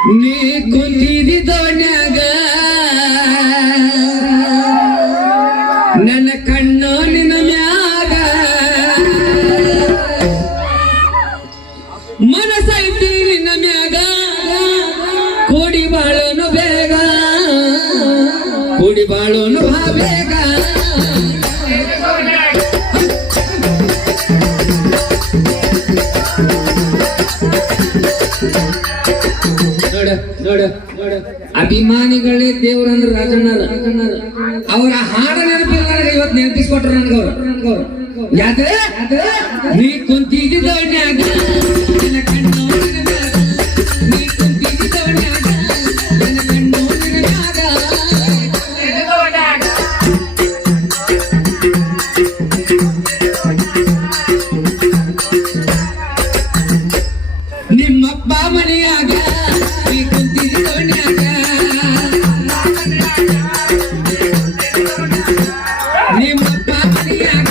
ನೀ ಕುಂತಿದಿ ದೋಣ್ಯಾಗ ನನ್ನ ಕಣ್ಣು ನಿನ್ನ ಮ್ಯಾಗ ಮನಸೈತಿ ನಿನ್ನ ಮ್ಯಾಗ ಕೂಡಿ ಬಾಳೋನು ಬೇಗ ಕೂಡಿ ಬಾಳೋನು ಬೇಗ ಅಭಿಮಾನಿಗಳೇ ದೇವರಂದ್ರ ರಾಜಣ್ಣರ ಅವರ ಹಾಡ ನೆನಪಿಲ್ಲ ಇವತ್ತು ನೆನಪಿಸ್ಕೊಟ್ರು ನನ್ಗವ್ರು ಯಾಕೆ ನೀ ಕುಂತಿದ್ದ ದೋಣ್ಯಾಗ ನನ್ನ ಕಣ್ಣು ನೀ ಕುಂತಿದ್ದ ದೋಣ್ಯಾಗ ನನ್ನ ಕಣ್ಣು ಮ್ಯಾಗ ನಿಮ್ಮಪ್ಪ ಮನೆಯಾಗ ನೀ ಕುಂತಿದ್ದ ದೋಣ್ಯಾಗ ನಿಮ್ಮಪ್ಪ ಮನೆಯಾಗ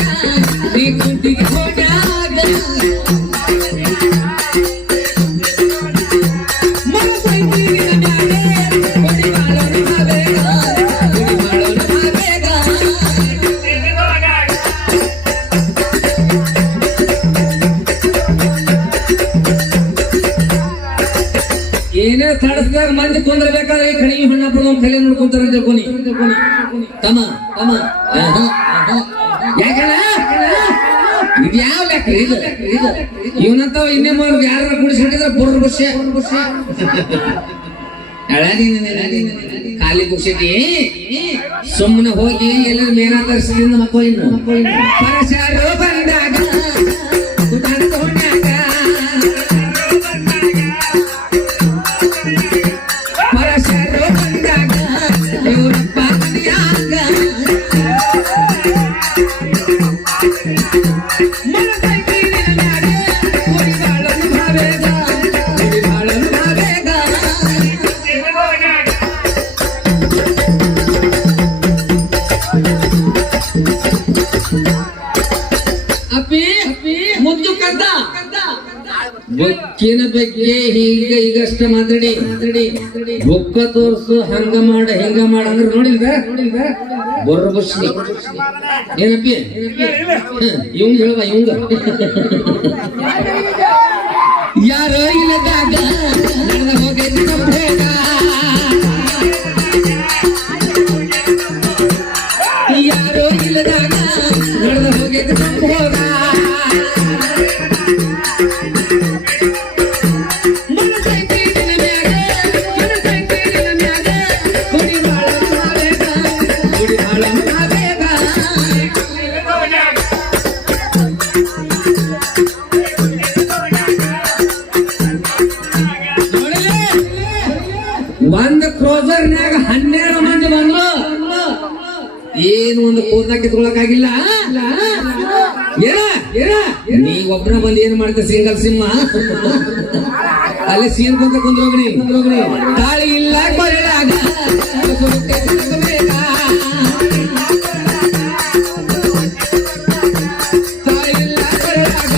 ನೀ ಕುಂತಿದ್ದ ದೋಣ್ಯಾಗ ಮನಸೈತಿ ನಿನ್ನ ಮ್ಯಾಗ ಕೊಡಿ ಬಾಳೋನು ಬೇಗ ಕೊಡಿ ಬಾಳೋನು ಬೇಗ ಏನೇ ತಡಸ್ದಾಗ ಮಂದಿ ಕುಂದ್ರಬೇಕಾದ್ರೆ ಕಣಿಗೆ ಹಣ್ಣ ಪಡ್ಕೊಂಡು ಕಲೆ ನೋಡ್ಕೊಂತಾರ ತಿಳ್ಕೊನಿ ತಮ್ಮ ತಮ್ಮ ಯಾಕಣ ಇದ್ಯಾವ ಲೆಕ್ಕ ಇದು ಇವನಂತಾವ ಇನ್ನೇ ಮಾಡಿ ಯಾರ ಕುಡಿಸಿಟ್ಟಿದ್ರೆ ಬುರ್ರ ಬುಷ್ಯ ಖಾಲಿ ಬುಕ್ಷಿ ಸುಮ್ಮನೆ ಹೋಗಿ ಎಲ್ಲರ ಮೇನ ತರಿಸಿದಿಂದ ಮಕ್ಕಳಿನ್ನು ಪರಶಾರು ಬಂದಾಗ ಬೊಕ್ಕಿನ ಬಗ್ಗೆ ಈಗಷ್ಟ ಮಾತಾಡಿ ಬೊಕ್ಕ ತೋರ್ಸು ಹಂಗ ಮಾಡ ಹಿಂಗ ಮಾಡ ಅಂದ್ರೆ ನೋಡಿಲ್ದ ಬೊರ್ಬಸ್ನಿ ಏನಪ್ಪಿ ಇವಂಗ ಹೇಳುವ ಇವಂಗ ಯಾರೋ ಇಲ್ಲದಾಗ ನಡೆದ ಹೋಗೈತಿ ಬೇಗ ಯಾರೋ ಇಲ್ಲದಾಗ ನಡೆದ ಹೋಗೈತಿ ಬೇಗ ಒಂದ್ ಕ್ರೋಸರ್ನ್ಯಾಗ 12 ಮಂದಿ ಬಂದ್ರು ಏನು ಒಂದು ಕೂದಲ ಕಿತ್ಕೊಳಕಾಗಿಲ್ಲ ನೀ ಒಬ್ರ ಬಂದು ಏನ್ ಮಾಡ್ತ ಸಿಂಗಲ್ ಸಿಂಹ ಅಲ್ಲಿ ಸೀನ್ ಕುಂತ ಕುಂದ್ರೋಗ್ರಿ ತಾಳಿ ಇಲ್ಲ ಕೊರಳಾಗ ತಾಳಿ ಇಲ್ಲ ಕೊರಳಾಗ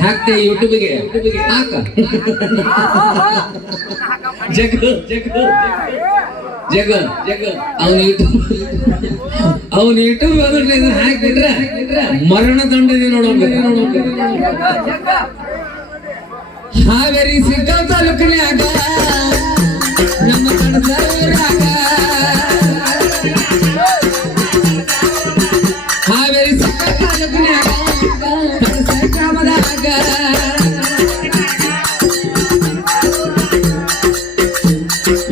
ಹಾಕ್ತೆ ಯೂಟ್ಯೂಬ್ಗೆ ಹಾಕ ಜಗ ಜಗ ಜಗ ಅವನು ಯೂಟ್ಯೂಬ್ ಹಾಕಿಬಿಟ್ರೆ ಮರಣ ದಂಡನೆ ನೋಡೋದು ಹಾವೇರಿ ಸಿಗ್ಗಾಂವ ತಾಲೂಕಿನ್ಯಾಗ ನಮ್ಮ ಕಣಸೂರಾಗ ಹಾವೇರಿ ಸಿಗ್ಗಾಂವ ತಾಲೂಕಿನ್ಯಾಗ ಕಣಸ ಗ್ರಾಮದಾಗ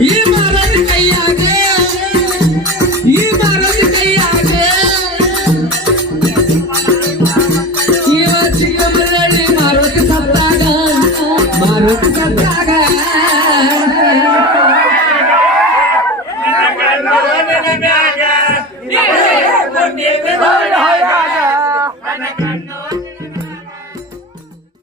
ಈ ಮರದ ಕೈಯಾಗ ಇವ ಚಿಕ್ಕಮರಳ್ಳಿ ಮಾರುತಿ ಸತ್ತಾಗ